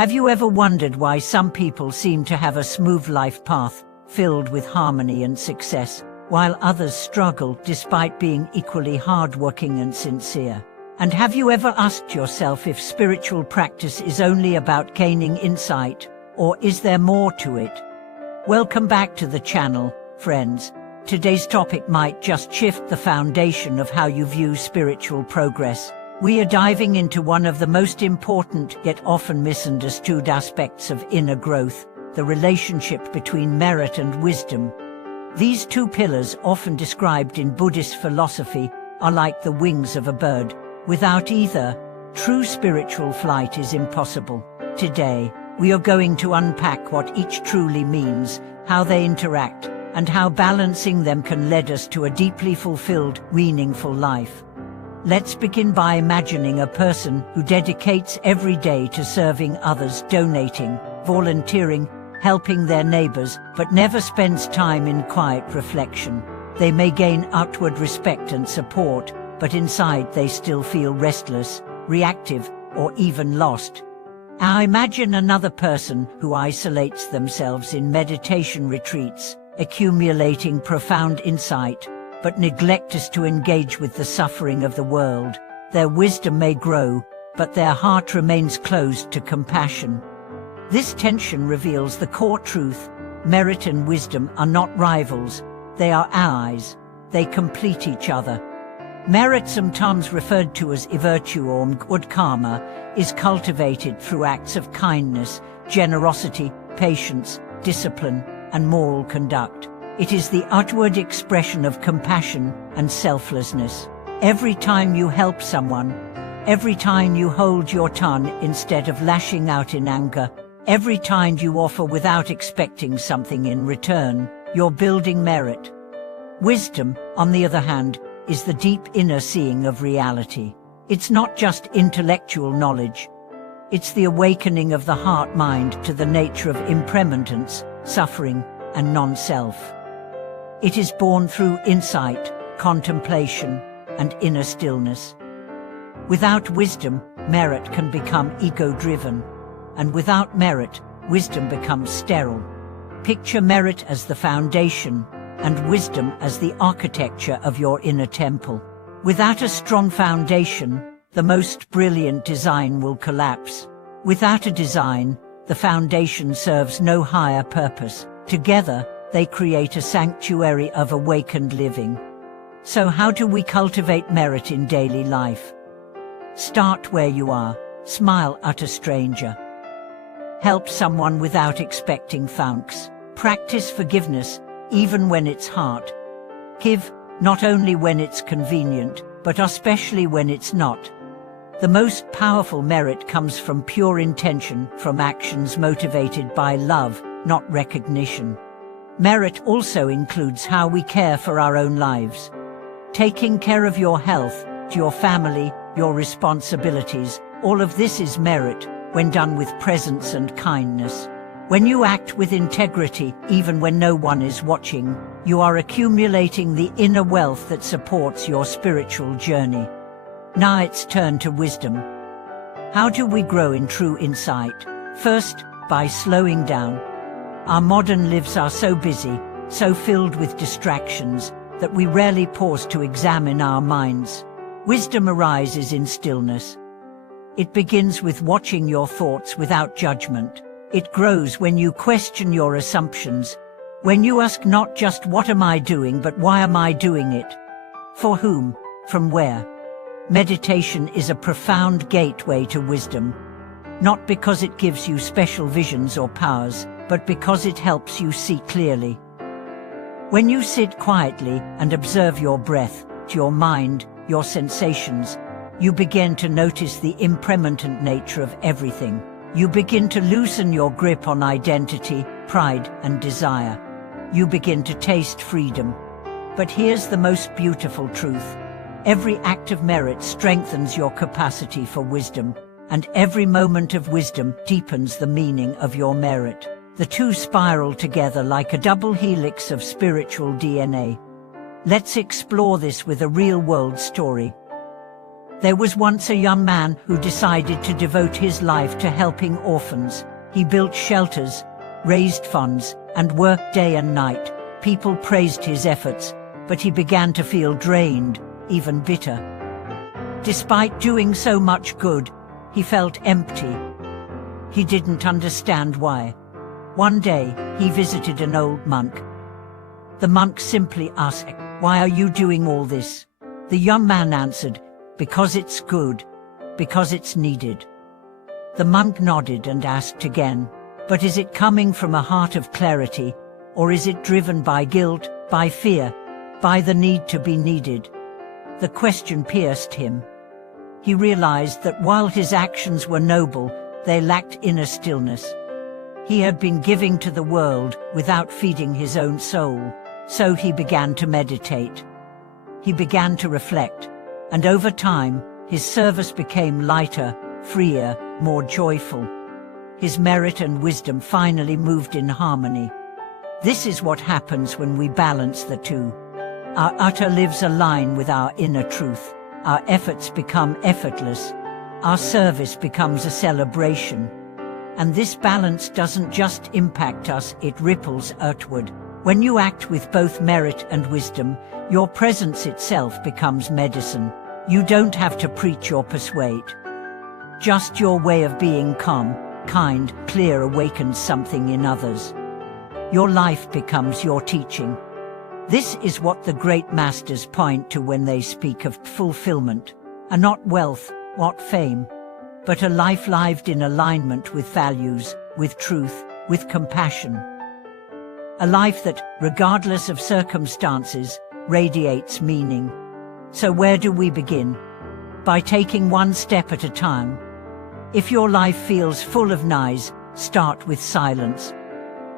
Have you ever wondered why some people seem to have a smooth life path, filled with harmony and success, while others struggle despite being equally hardworking and sincere? And have you ever asked yourself if spiritual practice is only about gaining insight, or is there more to it? Welcome back to the channel, friends. Today's topic might just shift the foundation of how you view spiritual progress. We are diving into one of the most important yet often misunderstood aspects of inner growth, the relationship between merit and wisdom. These two pillars, often described in Buddhist philosophy, are like the wings of a bird. Without either, true spiritual flight is impossible. Today, we are going to unpack what each truly means, how they interact, and how balancing them can lead us to a deeply fulfilled, meaningful life. Let's begin by imagining a person who dedicates every day to serving others, donating, volunteering, helping their neighbors, but never spends time in quiet reflection. They may gain outward respect and support, but inside they still feel restless, reactive, or even lost. Now imagine another person who isolates themselves in meditation retreats, accumulating profound insight, but neglects to engage with the suffering of the world. Their wisdom may grow, but their heart remains closed to compassion. This tension reveals the core truth: merit and wisdom are not rivals, they are allies. They complete each other. Merit, sometimes referred to as virtue or good karma, is cultivated through acts of kindness, generosity, patience, discipline, and moral conduct. It is the outward expression of compassion and selflessness. Every time you help someone, every time you hold your tongue instead of lashing out in anger, every time you offer without expecting something in return, you're building merit. Wisdom, on the other hand, is the deep inner seeing of reality. It's not just intellectual knowledge. It's the awakening of the heart-mind to the nature of impermanence, suffering, and non-self. It is born through insight, contemplation, and inner stillness. Without wisdom, merit can become ego-driven, and without merit, wisdom becomes sterile. Picture merit as the foundation, and wisdom as the architecture of your inner temple. Without a strong foundation, the most brilliant design will collapse. Without a design, the foundation serves no higher purpose. Together, they create a sanctuary of awakened living. So how do we cultivate merit in daily life? Start where you are. Smile at a stranger. Help someone without expecting thanks. Practice forgiveness, even when it's hard. Give, not only when it's convenient, but especially when it's not. The most powerful merit comes from pure intention, from actions motivated by love, not recognition. Merit also includes how we care for our own lives. Taking care of your health, your family, your responsibilities, all of this is merit, when done with presence and kindness. When you act with integrity, even when no one is watching, you are accumulating the inner wealth that supports your spiritual journey. Now it's turn to wisdom. How do we grow in true insight? First, by slowing down. Our modern lives are so busy, so filled with distractions, that we rarely pause to examine our minds. Wisdom arises in stillness. It begins with watching your thoughts without judgment. It grows when you question your assumptions, when you ask not just what am I doing, but why am I doing it? For whom? From where? Meditation is a profound gateway to wisdom, not because it gives you special visions or powers, but because it helps you see clearly. When you sit quietly and observe your breath, your mind, your sensations, you begin to notice the impermanent nature of everything. You begin to loosen your grip on identity, pride, and desire. You begin to taste freedom. But here's the most beautiful truth. Every act of merit strengthens your capacity for wisdom, and every moment of wisdom deepens the meaning of your merit. The two spiral together like a double helix of spiritual DNA. Let's explore this with a real-world story. There was once a young man who decided to devote his life to helping orphans. He built shelters, raised funds, and worked day and night. People praised his efforts, but he began to feel drained, even bitter. Despite doing so much good, he felt empty. He didn't understand why. One day, he visited an old monk. The monk simply asked, "Why are you doing all this?" The young man answered, "Because it's good, because it's needed." The monk nodded and asked again, "But is it coming from a heart of clarity, or is it driven by guilt, by fear, by the need to be needed?" The question pierced him. He realized that while his actions were noble, they lacked inner stillness. He had been giving to the world without feeding his own soul, so he began to meditate. He began to reflect, and over time, his service became lighter, freer, more joyful. His merit and wisdom finally moved in harmony. This is what happens when we balance the two. Our utter lives align with our inner truth. Our efforts become effortless. Our service becomes a celebration. And this balance doesn't just impact us, it ripples outward. When you act with both merit and wisdom, your presence itself becomes medicine. You don't have to preach or persuade. Just your way of being calm, kind, clear awakens something in others. Your life becomes your teaching. This is what the great masters point to when they speak of fulfillment, and not wealth, not fame, but a life lived in alignment with values, with truth, with compassion. A life that, regardless of circumstances, radiates meaning. So where do we begin? By taking one step at a time. If your life feels full of noise, start with silence.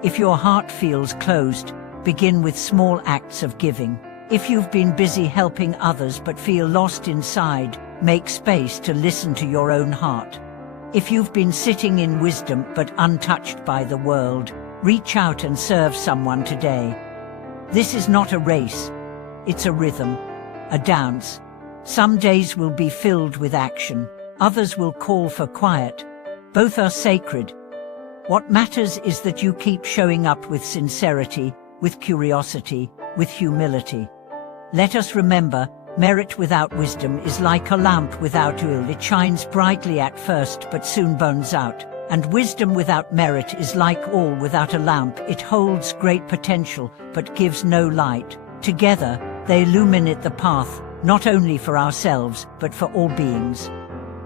If your heart feels closed, begin with small acts of giving. If you've been busy helping others but feel lost inside, make space to listen to your own heart. If you've been sitting in wisdom but untouched by the world, reach out and serve someone today. This is not a race. It's a rhythm, a dance. Some days will be filled with action, others will call for quiet. Both are sacred. What matters is that you keep showing up with sincerity, with curiosity, with humility. Let us remember, merit without wisdom is like a lamp without oil. It shines brightly at first but soon burns out. And wisdom without merit is like oil without a lamp. It holds great potential but gives no light. Together, they illuminate the path, not only for ourselves but for all beings.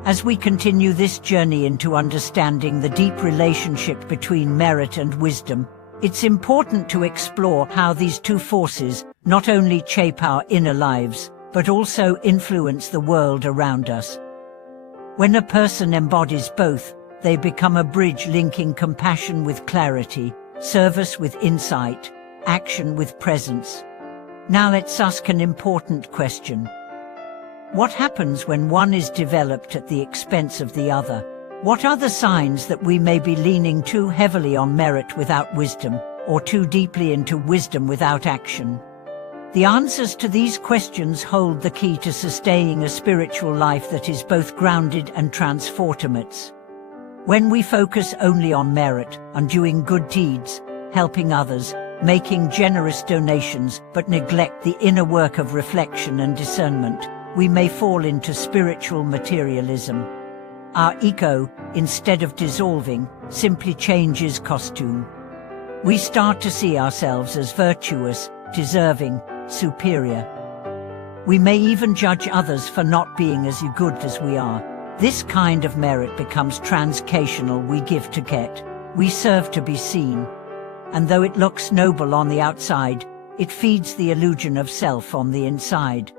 As we continue this journey into understanding the deep relationship between merit and wisdom, it's important to explore how these two forces not only shape our inner lives, but also influence the world around us. When a person embodies both, they become a bridge linking compassion with clarity, service with insight, action with presence. Now let's ask an important question. What happens when one is developed at the expense of the other? What are the signs that we may be leaning too heavily on merit without wisdom, or too deeply into wisdom without action? The answers to these questions hold the key to sustaining a spiritual life that is both grounded and transformative. When we focus only on merit, on doing good deeds, helping others, making generous donations, but neglect the inner work of reflection and discernment, we may fall into spiritual materialism. Our ego, instead of dissolving, simply changes costume. We start to see ourselves as virtuous, deserving, superior. We may even judge others for not being as good as we are. This kind of merit becomes transactional. We give to get. We serve to be seen. And though it looks noble on the outside, it feeds the illusion of self on the inside.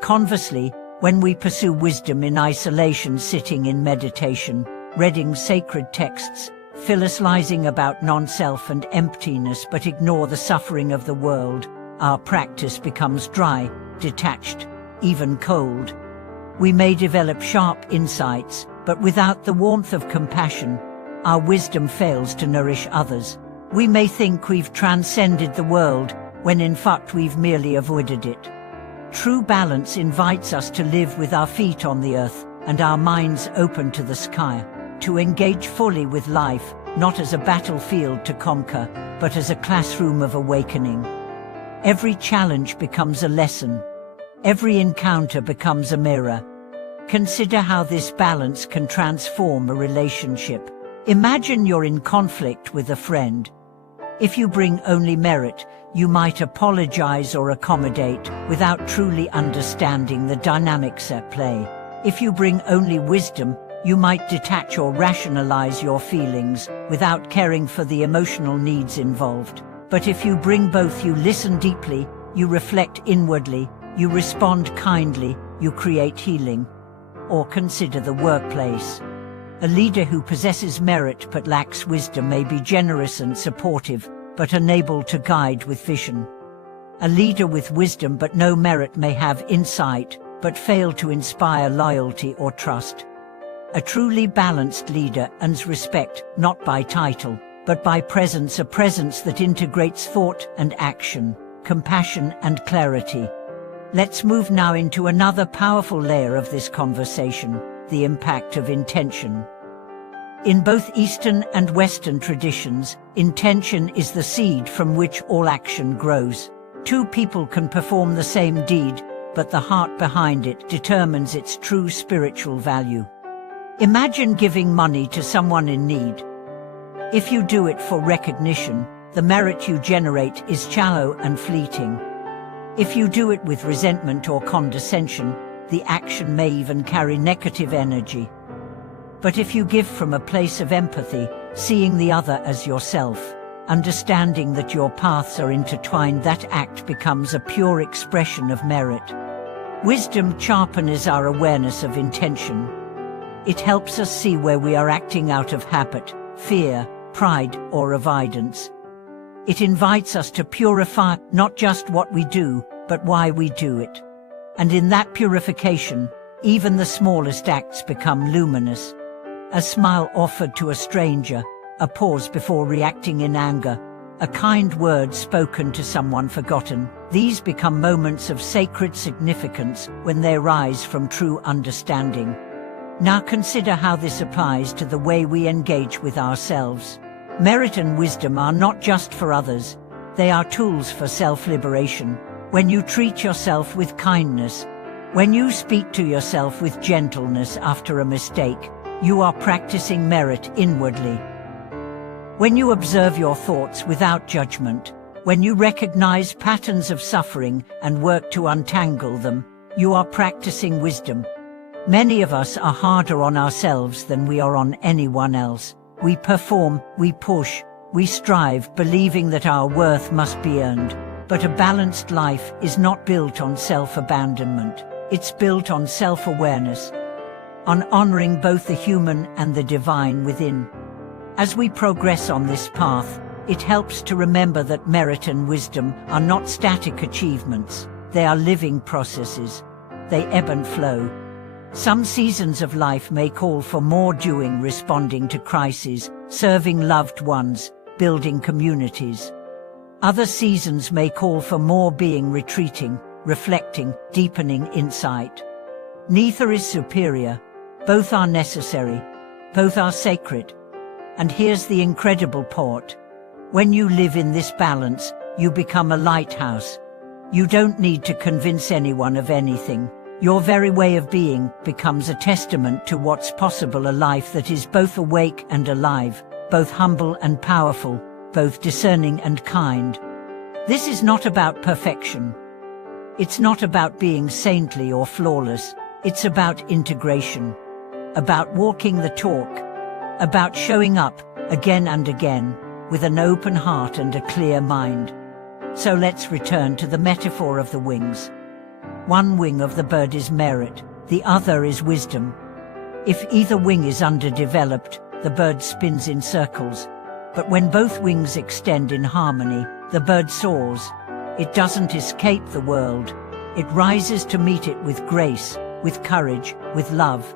Conversely, when we pursue wisdom in isolation, sitting in meditation, reading sacred texts, philosophizing about non-self and emptiness but ignore the suffering of the world, our practice becomes dry, detached, even cold. We may develop sharp insights, but without the warmth of compassion, our wisdom fails to nourish others. We may think we've transcended the world, when in fact we've merely avoided it. True balance invites us to live with our feet on the earth and our minds open to the sky, to engage fully with life, not as a battlefield to conquer, but as a classroom of awakening. Every challenge becomes a lesson. Every encounter becomes a mirror. Consider how this balance can transform a relationship. Imagine you're in conflict with a friend. If you bring only merit, you might apologize or accommodate without truly understanding the dynamics at play. If you bring only wisdom, you might detach or rationalize your feelings without caring for the emotional needs involved. But if you bring both, you listen deeply, you reflect inwardly, you respond kindly, you create healing. Or consider the workplace. A leader who possesses merit but lacks wisdom may be generous and supportive, but unable to guide with vision. A leader with wisdom but no merit may have insight, but fail to inspire loyalty or trust. A truly balanced leader earns respect, not by title, but by presence, a presence that integrates thought and action, compassion and clarity. Let's move now into another powerful layer of this conversation, the impact of intention. In both Eastern and Western traditions, intention is the seed from which all action grows. Two people can perform the same deed, but the heart behind it determines its true spiritual value. Imagine giving money to someone in need. If you do it for recognition, the merit you generate is shallow and fleeting. If you do it with resentment or condescension, the action may even carry negative energy. But if you give from a place of empathy, seeing the other as yourself, understanding that your paths are intertwined, that act becomes a pure expression of merit. Wisdom sharpens our awareness of intention. It helps us see where we are acting out of habit, fear, pride, or avoidance. It invites us to purify not just what we do, but why we do it. And in that purification, even the smallest acts become luminous. A smile offered to a stranger, a pause before reacting in anger, a kind word spoken to someone forgotten. These become moments of sacred significance when they arise from true understanding. Now consider how this applies to the way we engage with ourselves. Merit and wisdom are not just for others, they are tools for self-liberation. When you treat yourself with kindness, when you speak to yourself with gentleness after a mistake, you are practicing merit inwardly. When you observe your thoughts without judgment, when you recognize patterns of suffering and work to untangle them, you are practicing wisdom. Many of us are harder on ourselves than we are on anyone else. We perform, we push, we strive, believing that our worth must be earned. But a balanced life is not built on self-abandonment. It's built on self-awareness, on honoring both the human and the divine within. As we progress on this path, it helps to remember that merit and wisdom are not static achievements. They are living processes. They ebb and flow. Some seasons of life may call for more doing, responding to crises, serving loved ones, building communities. Other seasons may call for more being, retreating, reflecting, deepening insight. Neither is superior. Both are necessary. Both are sacred. And here's the incredible part. When you live in this balance, you become a lighthouse. You don't need to convince anyone of anything. Your very way of being becomes a testament to what's possible, a life that is both awake and alive, both humble and powerful, both discerning and kind. This is not about perfection. It's not about being saintly or flawless. It's about integration, about walking the talk, about showing up again and again with an open heart and a clear mind. So let's return to the metaphor of the wings. One wing of the bird is merit, the other is wisdom. If either wing is underdeveloped, the bird spins in circles. But when both wings extend in harmony, the bird soars. It doesn't escape the world. It rises to meet it with grace, with courage, with love.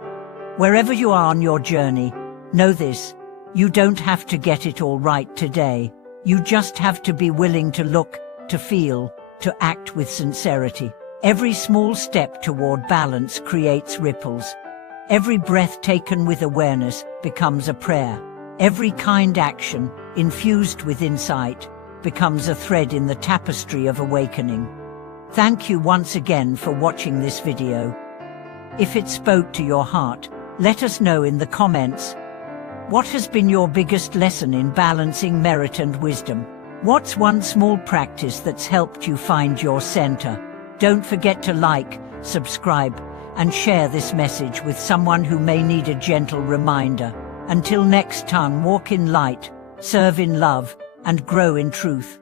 Wherever you are on your journey, know this: you don't have to get it all right today. You just have to be willing to look, to feel, to act with sincerity. Every small step toward balance creates ripples. Every breath taken with awareness becomes a prayer. Every kind action, infused with insight, becomes a thread in the tapestry of awakening. Thank you once again for watching this video. If it spoke to your heart, let us know in the comments. What has been your biggest lesson in balancing merit and wisdom? What's one small practice that's helped you find your center? Don't forget to like, subscribe, and share this message with someone who may need a gentle reminder. Until next time, walk in light, serve in love, and grow in truth.